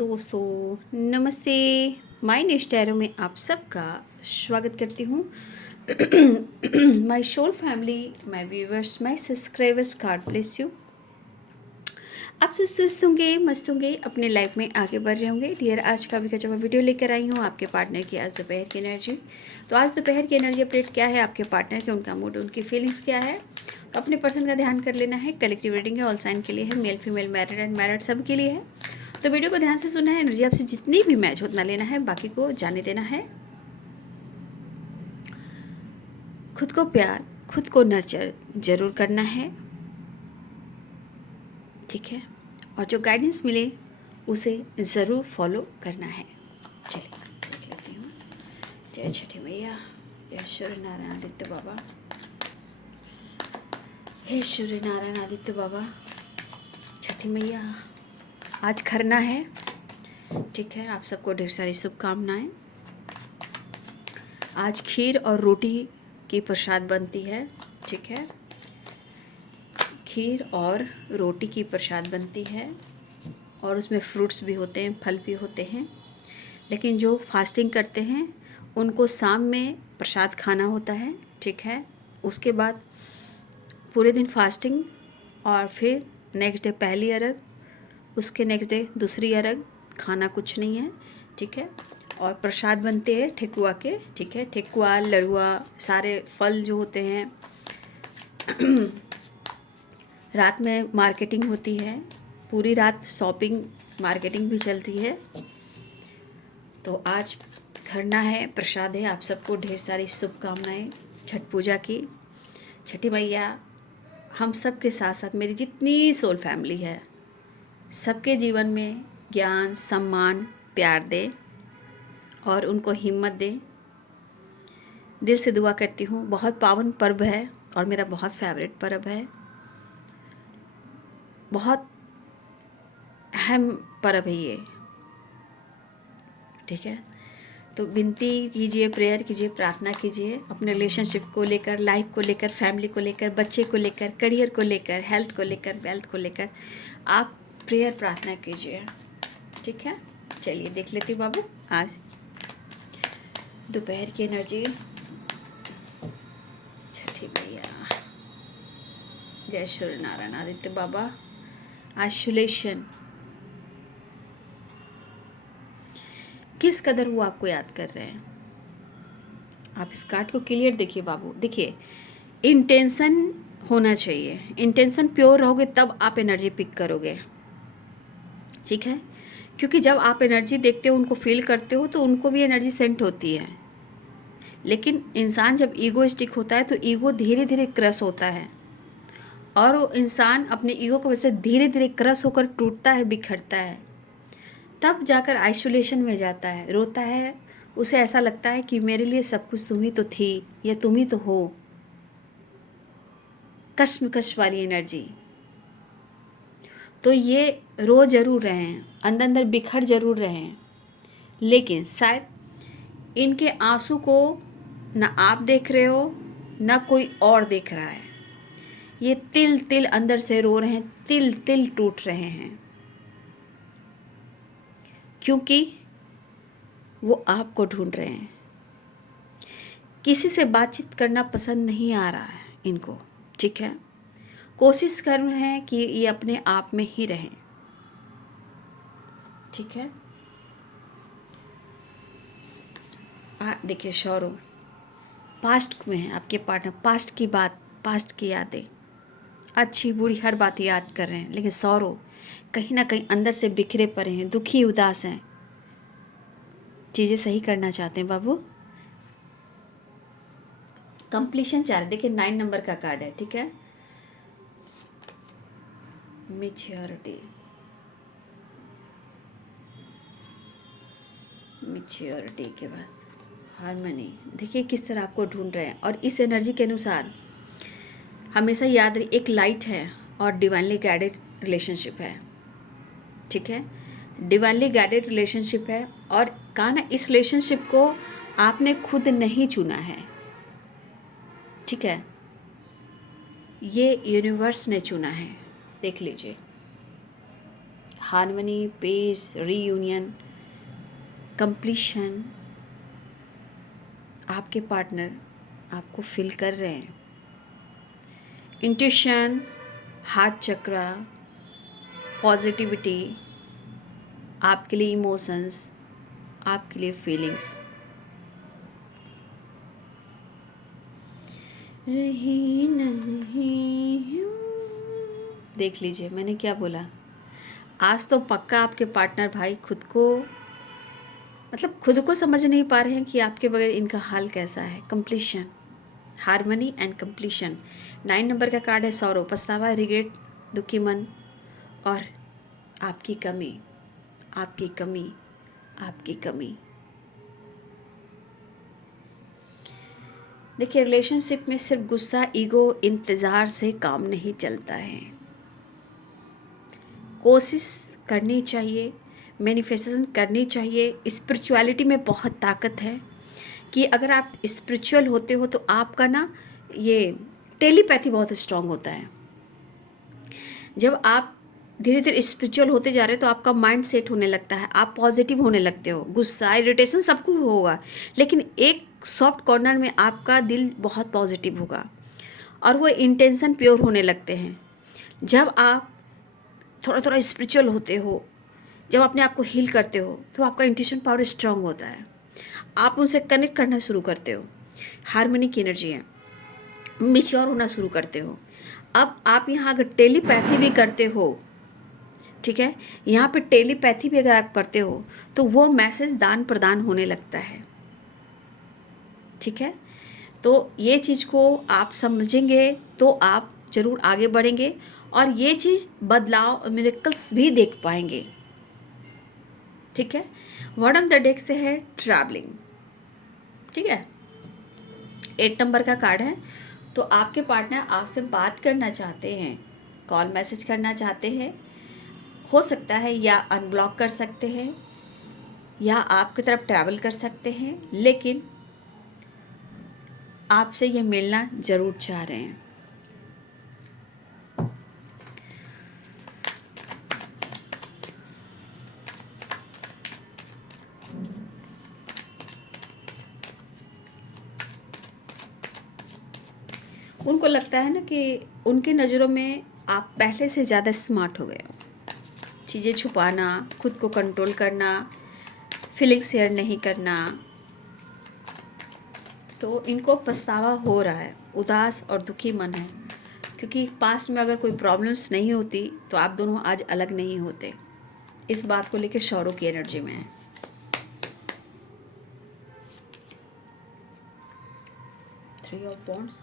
दोस्तों, नमस्ते। My next arrow में आप सबका स्वागत करती हूँ। My soul family, my viewers, my subscribers, God bless you. आप सब स्वस्थ होंगे, मस्त होंगे, अपने लाइफ में आगे बढ़ रहे होंगे। डियर, आज का भी का जब मैं वीडियो लेकर आई हूँ आपके पार्टनर की आज दोपहर की एनर्जी। तो आज दोपहर की एनर्जी अपडेट क्या है आपके पार्टनर के, उनका मूड, उनकी फीलिंग्स क्या है, तो अपने पर्सन का ध्यान कर लेना है। कलेक्टिव रीडिंग है, ऑल साइन के लिए है, male female, married and married सब के लिए है। तो वीडियो को ध्यान से सुनना है। एनर्जी आपसे जितनी भी मैच उतना लेना है, बाकी को जाने देना है। खुद को प्यार, खुद को नर्चर जरूर करना है, ठीक है। और जो गाइडेंस मिले उसे ज़रूर फॉलो करना है। चलिए देख लेती हूँ। जय छठी मैया, जय सूर्य नारायण आदित्य बाबा, हे सूर्य नारायण आदित्य बाबा। छठी मैया, आज खरना है, ठीक है। आप सबको ढेर सारी शुभकामनाएं। आज खीर और रोटी की प्रसाद बनती है, ठीक है। खीर और रोटी की प्रसाद बनती है और उसमें फ्रूट्स भी होते हैं, फल भी होते हैं। लेकिन जो फास्टिंग करते हैं उनको शाम में प्रसाद खाना होता है, ठीक है। उसके बाद पूरे दिन फास्टिंग और फिर नेक्स्ट डे पहली अरग, उसके नेक्स्ट डे दूसरी अरग, खाना कुछ नहीं है, ठीक है। और प्रसाद बनते हैं ठेकुआ के, ठीक है। ठेकुआ, लड़ुआ, सारे फल जो होते हैं। रात में मार्केटिंग होती है, पूरी रात शॉपिंग मार्केटिंग भी चलती है। तो आज खरना है, प्रसाद है। आप सबको ढेर सारी शुभकामनाएं छठ पूजा की। छठी मैया हम सब के साथ साथ मेरी जितनी सोल फैमिली है सबके जीवन में ज्ञान, सम्मान, प्यार दे और उनको हिम्मत दे। दिल से दुआ करती हूँ। बहुत पावन पर्व है और मेरा बहुत फेवरेट पर्व है, बहुत अहम पर्व है ये, ठीक है। तो विनती कीजिए, प्रेयर कीजिए, प्रार्थना कीजिए अपने रिलेशनशिप को लेकर, लाइफ को लेकर, फैमिली को लेकर, बच्चे को लेकर, करियर को लेकर, हेल्थ को लेकर, वेल्थ को लेकर आप प्रेयर प्रार्थना कीजिए, ठीक है। चलिए देख लेती हूँ बाबू आज दोपहर की एनर्जी। छठी मैया, जय सूर्य नारायण आदित्य बाबा। आइसोलेशन किस कदर वो आपको याद कर रहे हैं। आप इस कार्ड को क्लियर देखिए बाबू, देखिए इंटेंशन होना चाहिए। इंटेंशन प्योर रहोगे तब आप एनर्जी पिक करोगे, ठीक है। क्योंकि जब आप एनर्जी देखते हो, उनको फील करते हो, तो उनको भी एनर्जी सेंट होती है। लेकिन इंसान जब ईगोइस्टिक होता है तो ईगो धीरे धीरे क्रश होता है और वो इंसान अपने ईगो की वजह से धीरे धीरे क्रश होकर टूटता है, बिखरता है। तब जाकर आइसोलेशन में जाता है, रोता है। उसे ऐसा लगता है कि मेरे लिए सब कुछ तुम ही तो थी या तुम ही तो हो। कश्मकश वाली एनर्जी। तो ये रो जरूर रहे हैं, अंदर अंदर बिखर जरूर रहे हैं, लेकिन शायद इनके आंसू को ना आप देख रहे हो ना कोई और देख रहा है। ये तिल तिल अंदर से रो रहे हैं, तिल तिल टूट रहे हैं, क्योंकि वो आपको ढूंढ रहे हैं। किसी से बातचीत करना पसंद नहीं आ रहा है इनको, ठीक है। कोशिश कर रहे हैं कि ये अपने आप में ही रहें, ठीक है। देखिए शौरो पास्ट में है आपके पार्टनर, पास्ट की बात, पास्ट की यादें, अच्छी बुरी हर बात याद कर रहे हैं। लेकिन सौरो कहीं ना कहीं अंदर से बिखरे पड़े हैं, दुखी उदास हैं, चीज़ें सही करना चाहते हैं बाबू। कंप्लीशन चाह रहे। देखिए 9 नंबर का कार्ड है, ठीक है। मैच्योरिटी, मैच्योरिटी के बाद हार्मनी। देखिए किस तरह आपको ढूंढ रहे हैं। और इस एनर्जी के अनुसार हमेशा याद रहे, एक लाइट है और डिवाइनली गाइडेड रिलेशनशिप है, ठीक है। डिवाइनली गाइडेड रिलेशनशिप है और कहा ना, इस रिलेशनशिप को आपने खुद नहीं चुना है, ठीक है। ये यूनिवर्स ने चुना है। देख लीजिए हार्मनी, पीस, रीयूनियन, कंप्लीशन। आपके पार्टनर आपको फील कर रहे हैं। इंट्यूशन, हार्ट चक्रा, पॉजिटिविटी, आपके लिए इमोशंस, आपके लिए फीलिंग्स। रही नहीं हूँ, देख लीजिए मैंने क्या बोला। आज तो पक्का आपके पार्टनर भाई खुद को समझ नहीं पा रहे हैं कि आपके बगैर इनका हाल कैसा है। Completion, harmony and completion. 9 number का कार्ड है सौरो, पछतावा, रिग्रेट, दुखी मन और आपकी कमी, आपकी कमी, आपकी कमी। देखिए रिलेशनशिप में सिर्फ गुस्सा, ईगो, इंतज़ार से काम नहीं चलता है। कोशिश करनी चाहिए, मैनिफेस्टेशन करनी चाहिए। स्पिरिचुअलिटी में बहुत ताकत है कि अगर आप स्पिरिचुअल होते हो तो आपका ना ये टेलीपैथी बहुत स्ट्रांग होता है। जब आप धीरे धीरे स्पिरिचुअल होते जा रहे हो तो आपका माइंड सेट होने लगता है, आप पॉजिटिव होने लगते हो। गुस्सा, इरिटेशन सबको होगा, लेकिन एक सॉफ्ट कॉर्नर में आपका दिल बहुत पॉजिटिव होगा और वो इंटेंशन प्योर होने लगते हैं। जब आप थोड़ा थोड़ा स्पिरिचुअल होते हो, जब अपने आप को हील करते हो तो आपका इंट्यूशन पावर स्ट्रांग होता है, आप उनसे कनेक्ट करना शुरू करते हो। हार्मनी की एनर्जी है, मिच्योर होना शुरू करते हो। अब आप यहाँ अगर टेलीपैथी भी करते हो, ठीक है, यहाँ पे टेलीपैथी भी अगर आप करते हो तो वो मैसेज दान प्रदान होने लगता है। ठीक है, तो ये चीज़ को आप समझेंगे तो आप ज़रूर आगे बढ़ेंगे और ये चीज़ बदलाव, मिरेकल्स भी देख पाएंगे। ठीक है, वर्ड ऑफ द डे से है ट्रैवलिंग। ठीक है, 8 नंबर का कार्ड है। तो आपके पार्टनर आपसे बात करना चाहते हैं, कॉल मैसेज करना चाहते हैं, हो सकता है या अनब्लॉक कर सकते हैं या आपकी तरफ ट्रैवल कर सकते हैं, लेकिन आपसे ये मिलना ज़रूर चाह रहे हैं। उनको लगता है ना कि उनके नज़रों में आप पहले से ज़्यादा स्मार्ट हो गए हो। चीज़ें छुपाना, खुद को कंट्रोल करना, फीलिंग शेयर नहीं करना, तो इनको पछतावा हो रहा है, उदास और दुखी मन है, क्योंकि पास्ट में अगर कोई प्रॉब्लम्स नहीं होती तो आप दोनों आज अलग नहीं होते। इस बात को लेकर शौरों की एनर्जी में है। थ्री ऑफ वॉन्ड्स,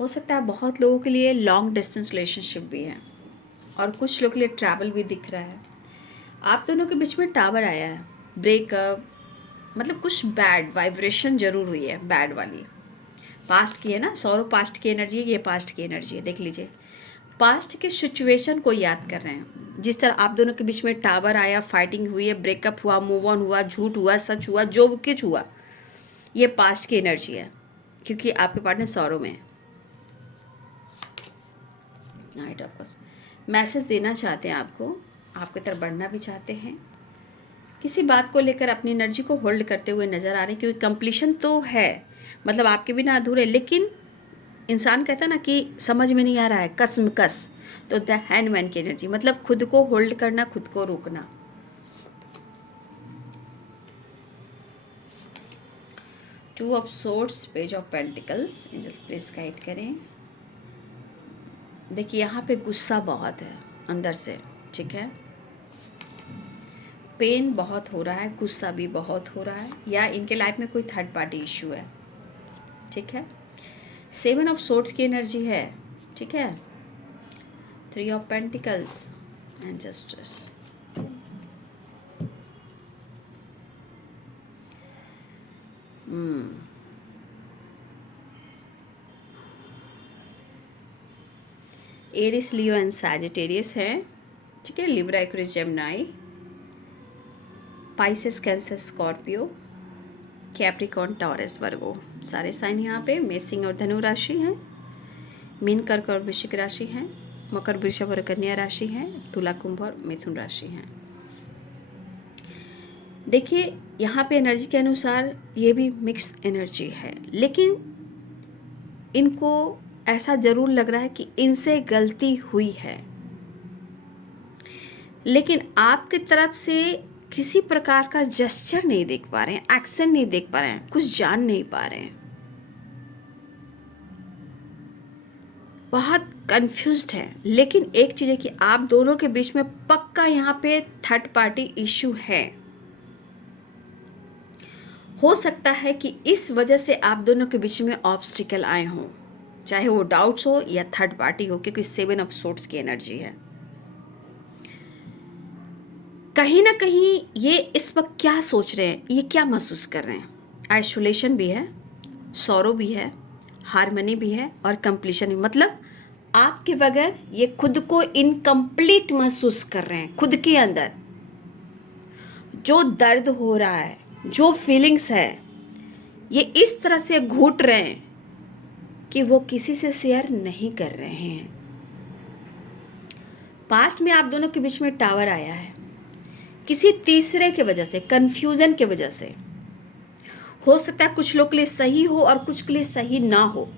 हो सकता है बहुत लोगों के लिए लॉन्ग डिस्टेंस रिलेशनशिप भी है और कुछ लोगों के लिए ट्रैवल भी दिख रहा है। आप दोनों के बीच में टावर आया है, ब्रेकअप, मतलब कुछ बैड वाइब्रेशन जरूर हुई है, बैड वाली। पास्ट की है ना, सौरव पास्ट की एनर्जी है, ये पास्ट की एनर्जी है। देख लीजिए, पास्ट के सिचुएशन को याद कर रहे हैं। जिस तरह आप दोनों के बीच में टावर आया, फाइटिंग हुई है, ब्रेकअप हुआ, मूव ऑन हुआ, झूठ हुआ, सच हुआ, जो कुछ हुआ, ये पास्ट की एनर्जी है, क्योंकि आपके पार्टनर सौरव में है। नाइट ऑफ कप्स मैसेज देना चाहते हैं आपको, आपकी तरफ बढ़ना भी चाहते हैं, किसी बात को लेकर अपनी एनर्जी को होल्ड करते हुए नज़र आ रहे हैं, क्योंकि कंप्लीशन तो है, मतलब आपके बिना अधूरे, लेकिन इंसान कहता है ना कि समझ में नहीं आ रहा है, कसम कस। तो द हैंडमैन की एनर्जी, मतलब खुद को होल्ड करना, खुद को रोकना। Two of swords, page of pentacles, just please guide करें। देखिए यहाँ पे गुस्सा बहुत है अंदर से, ठीक है, पेन बहुत हो रहा है, गुस्सा भी बहुत हो रहा है, या इनके लाइफ में कोई थर्ड पार्टी इश्यू है। ठीक है, 7 ऑफ सोर्ड्स की एनर्जी है, ठीक है, 3 of pentacles and justice. Aries, Leo and Sagittarius है, ठीक है, Libra, Aquarius, Gemini, Pisces, Cancer, Scorpio, Capricorn, Taurus, Virgo, सारे साइन यहाँ पे। मेष, सिंह और धनु राशि हैं। मीन, कर्क और वृश्चिक राशि हैं। मकर, वृषभ और कन्या राशि हैं, तुला, कुंभ और मिथुन राशि हैं। देखिए यहाँ पे एनर्जी के अनुसार ये भी मिक्स एनर्जी है, लेकिन इनको ऐसा ज़रूर लग रहा है कि इनसे गलती हुई है, लेकिन आपकी तरफ से किसी प्रकार का जेस्चर नहीं देख पा रहे हैं, एक्शन नहीं देख पा रहे हैं, कुछ जान नहीं पा रहे हैं, बहुत कंफ्यूज्ड है। लेकिन एक चीज़ है कि आप दोनों के बीच में पक्का यहाँ पे थर्ड पार्टी इश्यू है। हो सकता है कि इस वजह से आप दोनों के बीच में ऑब्स्टिकल आए हों, चाहे वो डाउट्स हो या थर्ड पार्टी हो, क्योंकि 7 ऑफ सोर्ड्स की एनर्जी है। कहीं ना कहीं ये इस वक्त क्या सोच रहे हैं, ये क्या महसूस कर रहे हैं। आइसोलेशन भी है, सौरो भी है, हारमनी भी है और कंप्लीशन भी। मतलब आपके बगैर ये खुद को इनकम्प्लीट महसूस कर रहे हैं। खुद के अंदर जो दर्द हो रहा है, जो फीलिंग्स है, ये इस तरह से घुट रहे हैं कि वो किसी से शेयर नहीं कर रहे हैं। पास्ट में आप दोनों के बीच में टावर आया है, किसी तीसरे के वजह से, कंफ्यूजन के वजह से। हो सकता है कुछ लोग के लिए सही हो और कुछ के लिए सही ना हो,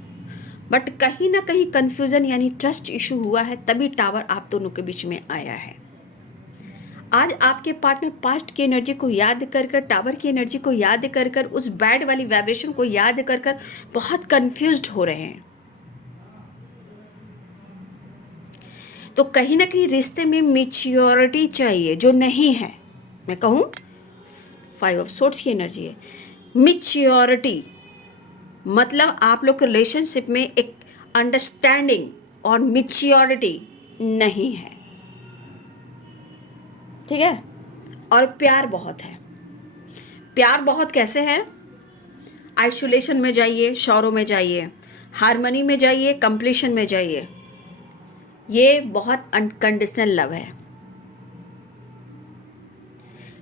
बट कहीं ना कहीं कंफ्यूजन यानी ट्रस्ट इशू हुआ है, तभी टावर आप दोनों के बीच में आया है। आज आपके पार्टनर पास्ट की एनर्जी को याद कर कर, टावर की एनर्जी को याद कर कर, उस बैड वाली वाइब्रेशन को याद कर कर बहुत कंफ्यूज्ड हो रहे हैं। तो कहीं ना कहीं रिश्ते में मैच्योरिटी चाहिए, जो नहीं है। मैं कहूँ 5 ऑफ सोर्ड्स की एनर्जी है, मैच्योरिटी। मतलब आप लोग के रिलेशनशिप में एक अंडरस्टैंडिंग और मैच्योरिटी नहीं है, ठीक है। और प्यार बहुत है। प्यार बहुत कैसे है? आइसोलेशन में जाइए, शौरों में जाइए, हारमनी में जाइए, कंप्लीशन में जाइए, ये बहुत अनकंडीशनल लव है।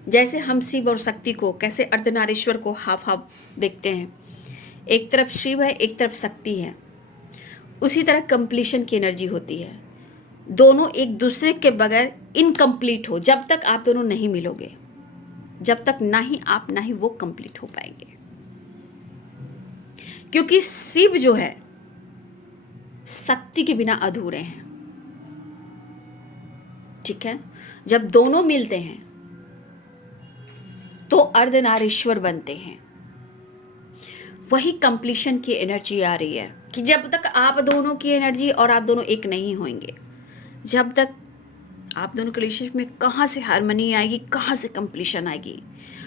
जैसे हम शिव और शक्ति को, कैसे अर्धनारीश्वर को हाफ हाफ देखते हैं, एक तरफ शिव है, एक तरफ शक्ति है, उसी तरह कंप्लीशन की एनर्जी होती है। दोनों एक दूसरे के बगैर इनकम्प्लीट हो, जब तक आप दोनों नहीं मिलोगे, जब तक ना ही आप ना ही वो कंप्लीट हो पाएंगे। क्योंकि शिव जो है शक्ति के बिना अधूरे हैं, ठीक है। जब दोनों मिलते हैं तो अर्धनारीश्वर बनते हैं। वही कंप्लीशन की एनर्जी आ रही है कि जब तक आप दोनों की एनर्जी और आप दोनों एक नहीं होंगे, जब तक आप दोनों के रिलेशनशिप में कहाँ से हारमनी आएगी, कहाँ से कंप्लीशन आएगी।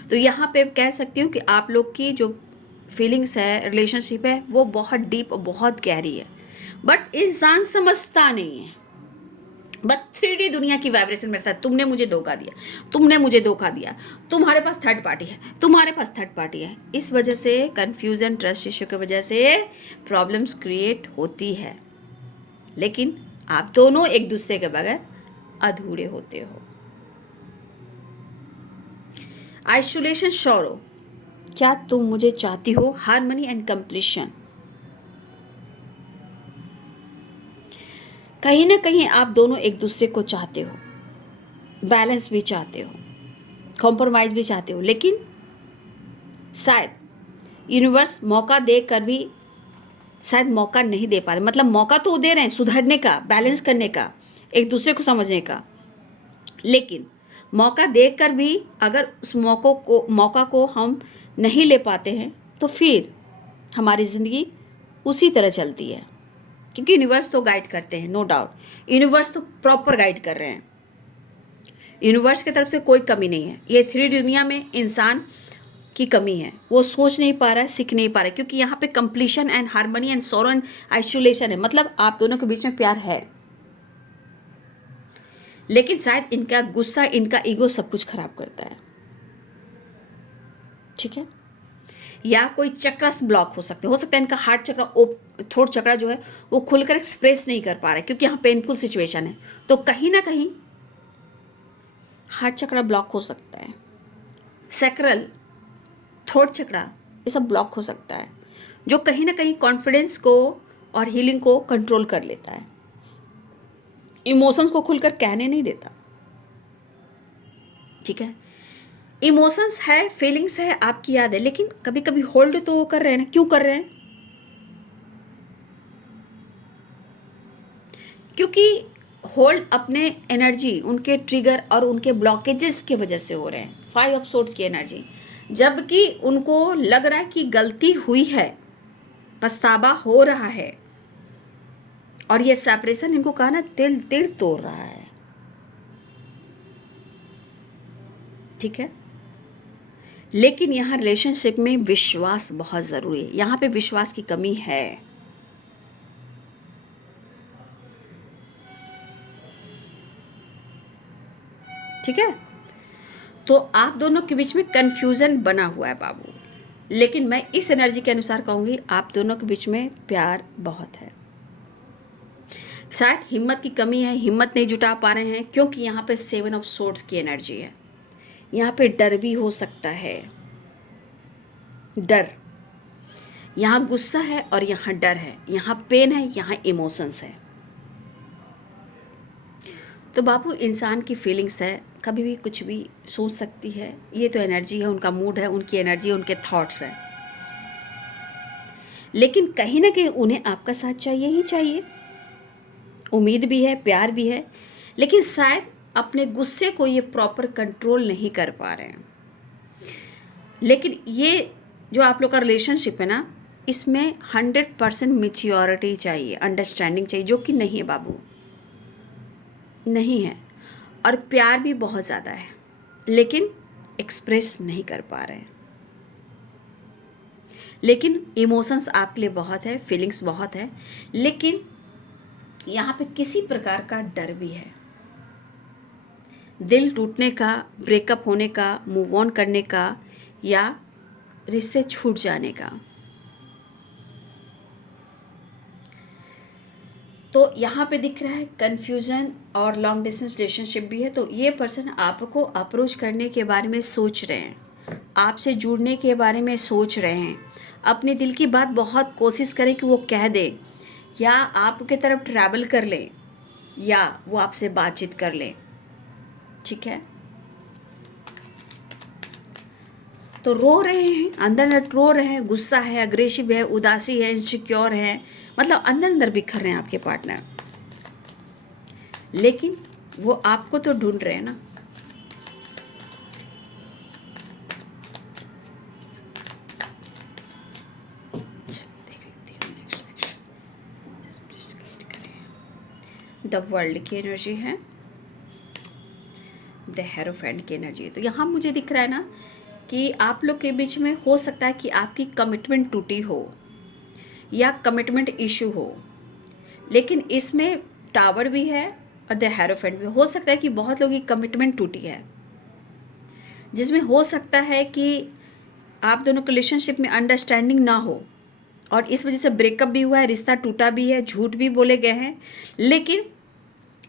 तो यहाँ पे कह सकती हूँ कि आप लोग की जो फीलिंग्स है, रिलेशनशिप है, वो बहुत डीप और बहुत गहरी है, बट इंसान समझता नहीं है। बस 3D दुनिया की वाइब्रेशन में रहता है। तुमने मुझे धोखा दिया, तुमने मुझे धोखा दिया, तुम्हारे पास थर्ड पार्टी है, तुम्हारे पास थर्ड पार्टी है। इस वजह से कंफ्यूजन, ट्रस्ट इश्यू की वजह से प्रॉब्लम्स क्रिएट होती है। लेकिन आप दोनों एक दूसरे के बगैर अधूरे होते हो। आइसोलेशन, शौरो, क्या तुम मुझे चाहती हो? हारमनी एंड कंप्लीशन, कहीं ना कहीं आप दोनों एक दूसरे को चाहते हो, बैलेंस भी चाहते हो, कॉम्प्रोमाइज़ भी चाहते हो, लेकिन शायद यूनिवर्स मौका दे कर भी शायद मौका नहीं दे पा रहे। मतलब मौका तो दे रहे हैं सुधरने का, बैलेंस करने का, एक दूसरे को समझने का, लेकिन मौका देकर भी अगर उस मौका को हम नहीं ले पाते हैं तो फिर हमारी ज़िंदगी उसी तरह चलती है। क्योंकि यूनिवर्स तो गाइड करते हैं, नो डाउट, यूनिवर्स तो प्रॉपर गाइड कर रहे हैं। यूनिवर्स की तरफ से कोई कमी नहीं है। ये 3D दुनिया में इंसान की कमी है, वो सोच नहीं पा रहा है, सीख नहीं पा रहा है। क्योंकि यहाँ पे completion and harmony and sorrow and isolation है। मतलब आप दोनों के बीच में प्यार है, लेकिन शायद इनका गुस्सा, इनका ईगो सब कुछ खराब करता है, ठीक है। या कोई चक्रस ब्लॉक हो सकते, हो सकता है इनका हार्ट चक्र, थ्रोट चक्र जो है वो खुलकर एक्सप्रेस नहीं कर पा रहा है, क्योंकि यहाँ पेनफुल सिचुएशन है। तो कहीं ना कहीं हार्ट चक्र ब्लॉक हो सकता है, सैक्रल, थ्रोट चक्र, ये सब ब्लॉक हो सकता है, जो कहीं ना कहीं कॉन्फिडेंस को और हीलिंग को कंट्रोल कर लेता है। इमोशंस को खुलकर कहने नहीं देता, ठीक है। इमोशंस है, फीलिंग्स है, आपकी याद है, लेकिन कभी कभी होल्ड तो वो कर रहे हैं ना। क्यों कर रहे हैं? क्योंकि होल्ड अपने एनर्जी, उनके ट्रिगर और उनके ब्लॉकेजेस की वजह से हो रहे हैं। 5 ऑफ सोर्ड्स की एनर्जी, जबकि उनको लग रहा है कि गलती हुई है, पछतावा हो रहा है, और ये सेपरेशन इनको कहा ना तिल तिल तोड़ रहा है, ठीक है। लेकिन यहाँ रिलेशनशिप में विश्वास बहुत ज़रूरी है। यहाँ पे विश्वास की कमी है, ठीक है। तो आप दोनों के बीच में कंफ्यूजन बना हुआ है बाबू, लेकिन मैं इस एनर्जी के अनुसार कहूँगी आप दोनों के बीच में प्यार बहुत है। शायद हिम्मत की कमी है, हिम्मत नहीं जुटा पा रहे हैं, क्योंकि यहाँ पे 7 ऑफ सोर्ड्स की एनर्जी है। यहाँ पे डर भी हो सकता है, डर, यहाँ गुस्सा है और यहाँ डर है, यहाँ पेन है, यहाँ इमोशंस है। तो बाबू इंसान की फीलिंग्स है, कभी भी कुछ भी सोच सकती है। ये तो एनर्जी है, उनका मूड है, उनकी एनर्जी, उनके थॉट्स है। लेकिन कहीं ना कहीं उन्हें आपका साथ चाहिए ही चाहिए, उम्मीद भी है, प्यार भी है, लेकिन शायद अपने गुस्से को ये प्रॉपर कंट्रोल नहीं कर पा रहे हैं। लेकिन ये जो आप लोग का रिलेशनशिप है ना, इसमें 100% मैच्योरिटी चाहिए, अंडरस्टैंडिंग चाहिए, जो कि नहीं है बाबू, नहीं है। और प्यार भी बहुत ज़्यादा है, लेकिन एक्सप्रेस नहीं कर पा रहे हैं। लेकिन इमोशंस आपके लिए बहुत है, फीलिंग्स बहुत है, लेकिन यहाँ पे किसी प्रकार का डर भी है, दिल टूटने का, ब्रेकअप होने का, मूव ऑन करने का, या रिश्ते छूट जाने का। तो यहाँ पे दिख रहा है कन्फ्यूज़न और लॉन्ग डिस्टेंस रिलेशनशिप भी है। तो ये पर्सन आपको अप्रोच करने के बारे में सोच रहे हैं, आपसे जुड़ने के बारे में सोच रहे हैं, अपने दिल की बात बहुत कोशिश करें कि वो कह दे, या आपके तरफ ट्रैवल कर लें, या वो आपसे बातचीत कर लें, ठीक है। तो रो रहे हैं, अंदर अंदर रो रहे हैं, गुस्सा है, अग्रेसिव है, उदासी है, इनसिक्योर है, मतलब अंदर अंदर बिखर रहे हैं आपके पार्टनर। लेकिन वो आपको तो ढूंढ रहे हैं ना। द वर्ल्ड की एनर्जी है, द हेरोफेंट की एनर्जी है। तो यहाँ मुझे दिख रहा है ना कि आप लोग के बीच में हो सकता है कि आपकी कमिटमेंट टूटी हो या कमिटमेंट इशू हो, लेकिन इसमें टावर भी है और द हेरोफेंट भी। हो सकता है कि बहुत लोगों की कमिटमेंट टूटी है, जिसमें हो सकता है कि आप दोनों के रिलेशनशिप में अंडरस्टैंडिंग ना हो, और इस वजह से ब्रेकअप भी हुआ है, रिश्ता टूटा भी है, झूठ भी बोले गए हैं। लेकिन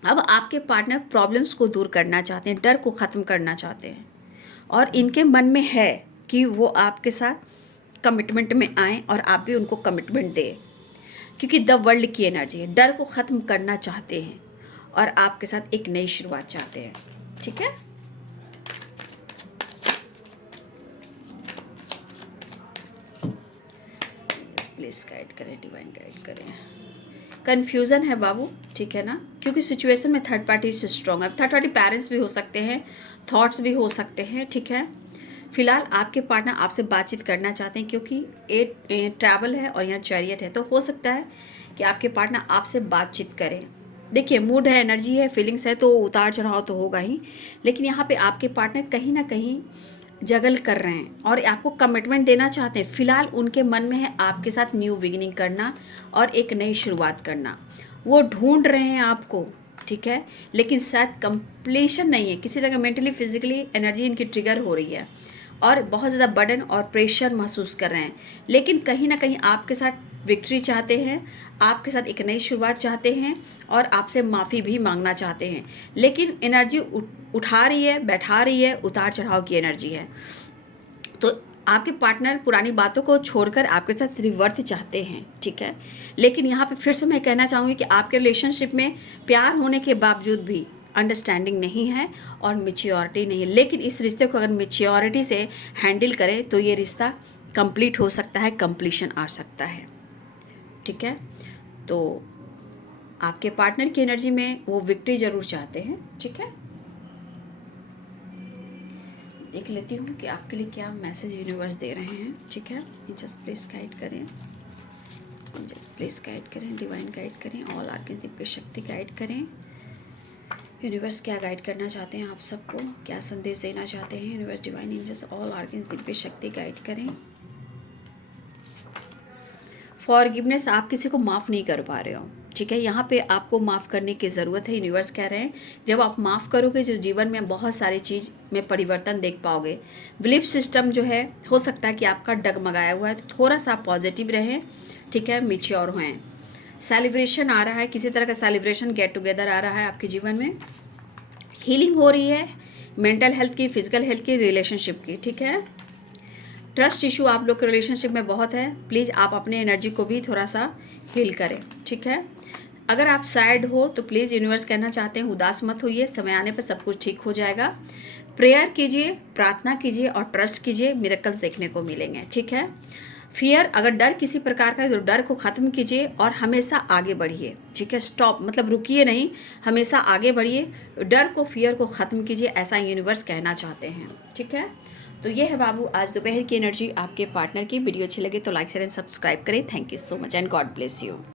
अब आपके पार्टनर प्रॉब्लम्स को दूर करना चाहते हैं, डर को ख़त्म करना चाहते हैं, और इनके मन में है कि वो आपके साथ कमिटमेंट में आएँ और आप भी उनको कमिटमेंट दें, क्योंकि द वर्ल्ड की एनर्जी है, डर को ख़त्म करना चाहते हैं और आपके साथ एक नई शुरुआत चाहते हैं, ठीक है। प्लीज़ गाइड करें, डिवाइन गाइड करें। कन्फ्यूज़न है बाबू, ठीक है ना, क्योंकि सिचुएशन में थर्ड पार्टी से स्ट्रॉन्ग है। थर्ड पार्टी पेरेंट्स भी हो सकते हैं, थॉट्स भी हो सकते हैं, ठीक है। फिलहाल आपके पार्टनर आपसे बातचीत करना चाहते हैं, क्योंकि ट्रैवल है और यहाँ चैरियट है, तो हो सकता है कि आपके पार्टनर आपसे बातचीत करें। देखिए मूड है, एनर्जी है, फीलिंग्स है, तो उतार चढ़ाव तो होगा ही, लेकिन यहाँ पे आपके पार्टनर कहीं ना कहीं जगल कर रहे हैं और आपको कमिटमेंट देना चाहते हैं। फिलहाल उनके मन में है आपके साथ न्यू बिगिनिंग करना और एक नई शुरुआत करना। वो ढूंढ रहे हैं आपको, ठीक है, लेकिन शायद कंप्लीशन नहीं है, किसी तरह मेंटली फिजिकली एनर्जी इनकी ट्रिगर हो रही है और बहुत ज़्यादा बर्डन और प्रेशर महसूस कर रहे हैं। लेकिन कहीं ना कहीं आपके साथ विक्ट्री चाहते हैं, आपके साथ एक नई शुरुआत चाहते हैं और आपसे माफ़ी भी मांगना चाहते हैं। लेकिन एनर्जी उठा रही है, बैठा रही है, उतार चढ़ाव की एनर्जी है। तो आपके पार्टनर पुरानी बातों को छोड़कर आपके साथ रिवर्थ चाहते हैं, ठीक है। लेकिन यहाँ पे फिर से मैं कहना चाहूँगी कि आपके रिलेशनशिप में प्यार होने के बावजूद भी अंडरस्टैंडिंग नहीं है और मैच्योरिटी नहीं है। लेकिन इस रिश्ते को अगर मैच्योरिटी से हैंडल करें तो ये रिश्ता कंप्लीट हो सकता है, कंप्लीशन आ सकता है, ठीक है। तो आपके पार्टनर की एनर्जी में वो विक्ट्री ज़रूर चाहते हैं, ठीक है। देख लेती हूँ कि आपके लिए क्या मैसेज यूनिवर्स दे रहे हैं, ठीक है। जस्ट प्लीज़ गाइड करें, जस्ट प्लीज़ गाइड करें, डिवाइन गाइड करें, ऑल आर्कन दिव्य शक्ति गाइड करें। यूनिवर्स क्या गाइड करना चाहते हैं आप सबको, क्या संदेश देना चाहते हैं यूनिवर्स, डिवाइन एंजल्स, ऑल आर्कन दिव्य शक्ति गाइड करें। फॉरगिवनेस, आप किसी को माफ़ नहीं कर पा रहे हो, ठीक है। यहाँ पे आपको माफ़ करने की ज़रूरत है। यूनिवर्स कह रहे हैं जब आप माफ़ करोगे जो जीवन में बहुत सारी चीज़ में परिवर्तन देख पाओगे। बिलीफ सिस्टम जो है हो सकता है कि आपका डगमगाया हुआ है, तो थोड़ा सा पॉजिटिव रहें, ठीक है, मैच्योर हों। सेलिब्रेशन आ रहा है, किसी तरह का सेलिब्रेशन, गेट टुगेदर आ रहा है आपके जीवन में। हीलिंग हो रही है मेंटल हेल्थ की, फिजिकल हेल्थ की, रिलेशनशिप की, ठीक है। ट्रस्ट इशू आप लोग के रिलेशनशिप में बहुत है, प्लीज़ आप अपने एनर्जी को भी थोड़ा सा हील करें, ठीक है। अगर आप सैड हो तो प्लीज़ यूनिवर्स कहना चाहते हैं उदास मत होइए, समय आने पर सब कुछ ठीक हो जाएगा। प्रेयर कीजिए, प्रार्थना कीजिए और ट्रस्ट कीजिए, मिरेकल्स देखने को मिलेंगे, ठीक है। फियर, अगर डर किसी प्रकार का है तो डर को ख़त्म कीजिए और हमेशा आगे बढ़िए, ठीक है। स्टॉप मतलब रुकिए नहीं, हमेशा आगे बढ़िए, डर को, फियर को ख़त्म कीजिए, ऐसा यूनिवर्स कहना चाहते हैं, ठीक है। तो ये है बाबू आज दोपहर की एनर्जी आपके पार्टनर की। वीडियो अच्छी लगे तो लाइक शेयर एंड सब्सक्राइब करें। Thank you so much and God bless you.